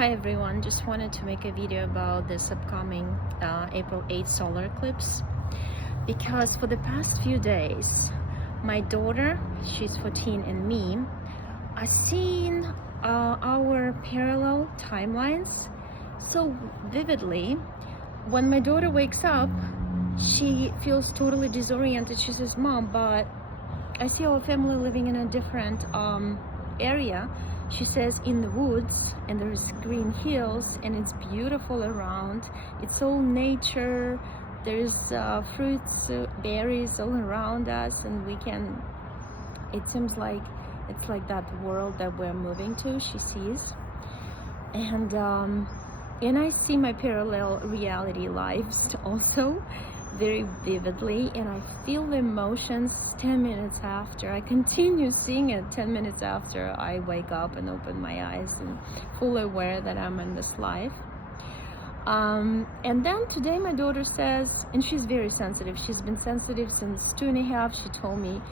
Hi everyone, just wanted to make a video about this upcoming April 8th solar eclipse, because for the past few days my daughter, she's 14, and me are seeing our parallel timelines so vividly. When my daughter wakes up, she feels totally disoriented. She says, "Mom, but I see our family living in a different area." She says, "In the woods, and there's green hills, and it's beautiful around. It's all nature. There's fruits, berries all around us, and we can." It seems like it's like that world that we're moving to. She sees, and I see my parallel reality lives also very vividly, and I feel the emotions 10 minutes after. I continue seeing it 10 minutes after I wake up and open my eyes and fully aware that I'm in this life. And then today my daughter says, and she's very sensitive, she's been sensitive since 2.5. She told me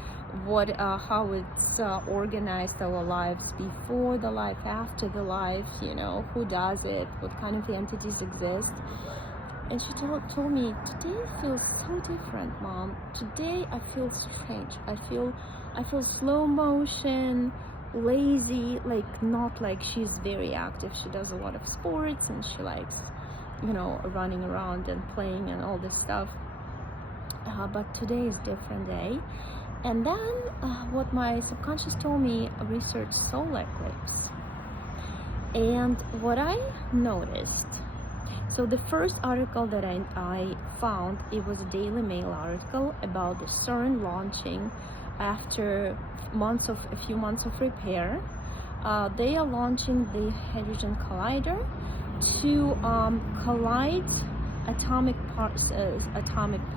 how it's organized, our lives before the life, after the life, you know, who does it, what kind of entities exist. And she told me, "Today feels so different, Mom. Today I feel strange. I feel slow motion, lazy, like not like she's very active. She does a lot of sports and she likes, you know, running around and playing and all this stuff. But today is different day." And then what my subconscious told me, research solar eclipse. And what I noticed, so the first article that I found, it was a Daily Mail article about the CERN launching after a few months of repair. They are launching the Hadron Collider to collide atomic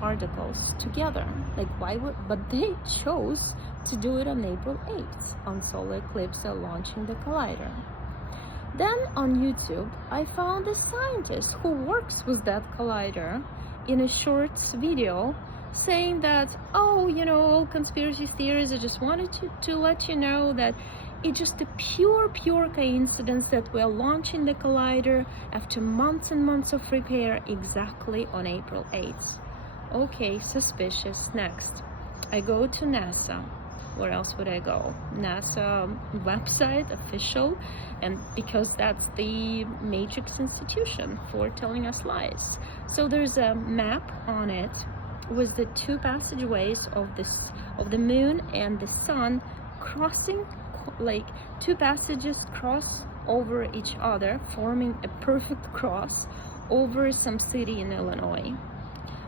particles together. Like, why would? But they chose to do it on April 8th on solar eclipse. They're launching the collider. Then on YouTube, I found a scientist who works with that collider in a short video saying that, "Oh, you know, all conspiracy theories, I just wanted to let you know that it's just a pure coincidence that we're launching the collider after months and months of repair exactly on April 8th. Okay, suspicious. Next, I go to NASA. Where else would I go? NASA website, official, and because that's the matrix institution for telling us lies. So there's a map on it with the two passageways of the moon and the sun crossing, like two passages cross over each other, forming a perfect cross over some city in Illinois.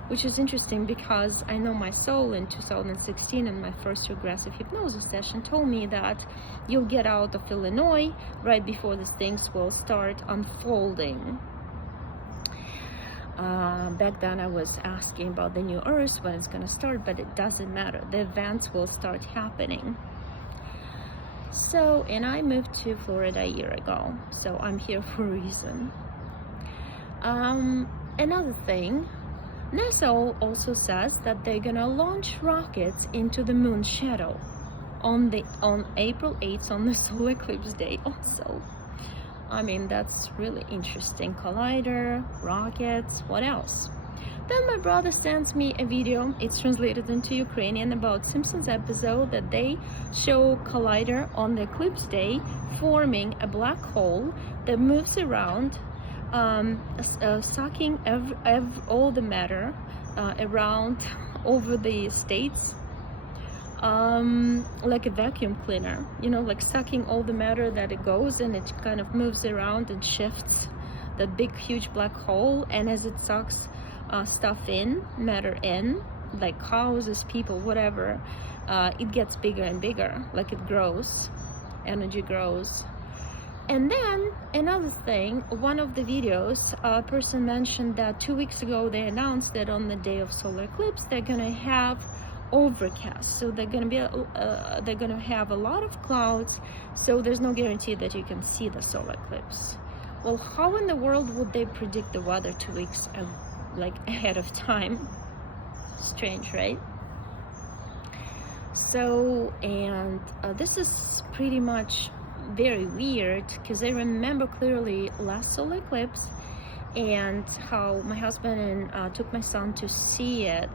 Which is interesting because I know my soul in 2016 in my first regressive hypnosis session told me that you'll get out of Illinois right before these things will start unfolding. Back then I was asking about the new earth, when it's going to start, but it doesn't matter. The events will start happening. So, and I moved to Florida a year ago, so I'm here for a reason. Another thing, NASA also says that they're gonna launch rockets into the moon's shadow on April 8th, on the solar eclipse day also. I mean, that's really interesting. Collider, rockets, what else? Then my brother sends me a video, it's translated into Ukrainian, about Simpsons episode that they show collider on the eclipse day forming a black hole that moves around, sucking all the matter around over the states, like a vacuum cleaner, you know, like sucking all the matter that it goes, and it kind of moves around and shifts the big huge black hole. And as it sucks stuff in, matter in, like houses, people, whatever, it gets bigger and bigger, like it grows, energy grows. And then another thing, one of the videos, a person mentioned that 2 weeks ago they announced that on the day of solar eclipse they're gonna have overcast, so they're gonna have a lot of clouds, so there's no guarantee that you can see the solar eclipse. Well, how in the world would they predict the weather 2 weeks like ahead of time? Strange, right? So, and this is pretty much very weird because I remember clearly last solar eclipse and how my husband took my son to see it,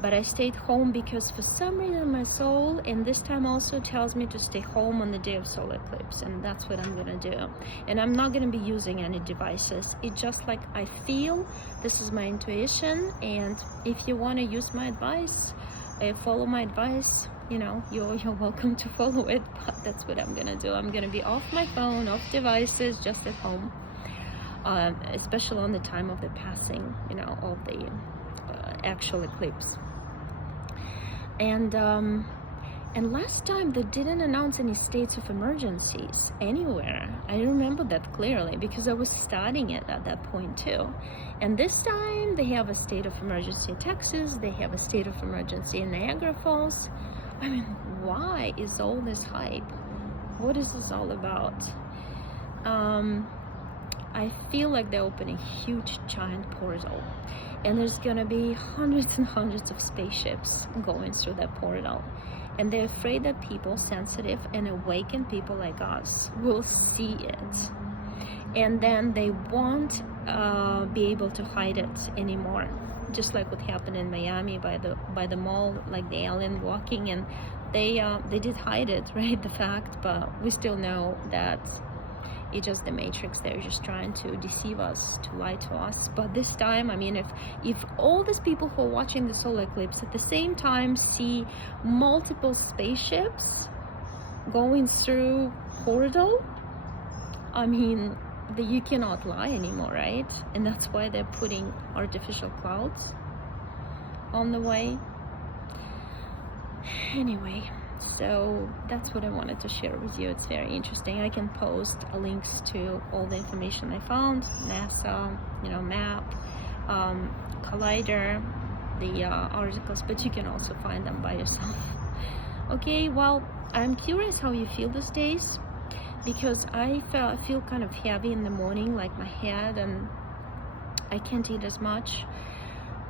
but I stayed home because for some reason my soul and this time also tells me to stay home on the day of solar eclipse, and that's what I'm gonna do. And I'm not gonna be using any devices. It's just like I feel, this is my intuition, and if you want to use my advice, follow my advice, you know, you're welcome to follow it, but that's what I'm gonna do. I'm gonna be off my phone, off devices, just at home, especially on the time of the passing, you know, of the actual eclipse. And last time they didn't announce any states of emergencies anywhere. I remember that clearly because I was studying it at that point too. And this time they have a state of emergency in Texas, they have a state of emergency in Niagara Falls. I mean, why is all this hype? What is this all about? I feel like they're opening a huge giant portal, and there's gonna be hundreds and hundreds of spaceships going through that portal, and they're afraid that people, sensitive and awakened people like us, will see it, and then they won't be able to hide it anymore, just like what happened in Miami by the mall, like the alien walking, and they did hide it, right, the fact, but we still know that it's just the Matrix. They're just trying to deceive us, to lie to us. But this time, I mean, if all these people who are watching the solar eclipse at the same time see multiple spaceships going through portal, I mean, you cannot lie anymore, right? And that's why they're putting artificial clouds on the way. Anyway, so that's what I wanted to share with you. It's very interesting. I can post links to all the information I found, NASA, you know, map, collider, the articles, but you can also find them by yourself. Okay, well, I'm curious how you feel these days, because I feel kind of heavy in the morning, like my head, and I can't eat as much.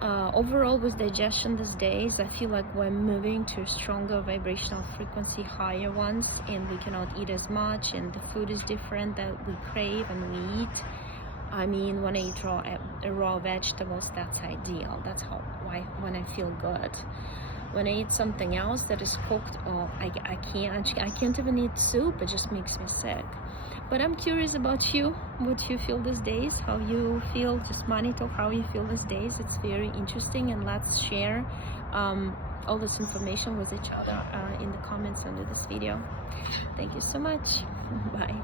Overall, with digestion these days, I feel like we're moving to stronger vibrational frequency, higher ones, and we cannot eat as much, and the food is different that we crave and we eat. I mean, when I eat raw vegetables, that's ideal. That's when I feel good. When I eat something else that is cooked, oh, I can't even eat soup. It just makes me sick. But I'm curious about you, what you feel these days, how you feel, just monitor how you feel these days. It's very interesting, and let's share all this information with each other in the comments under this video. Thank you so much. Bye.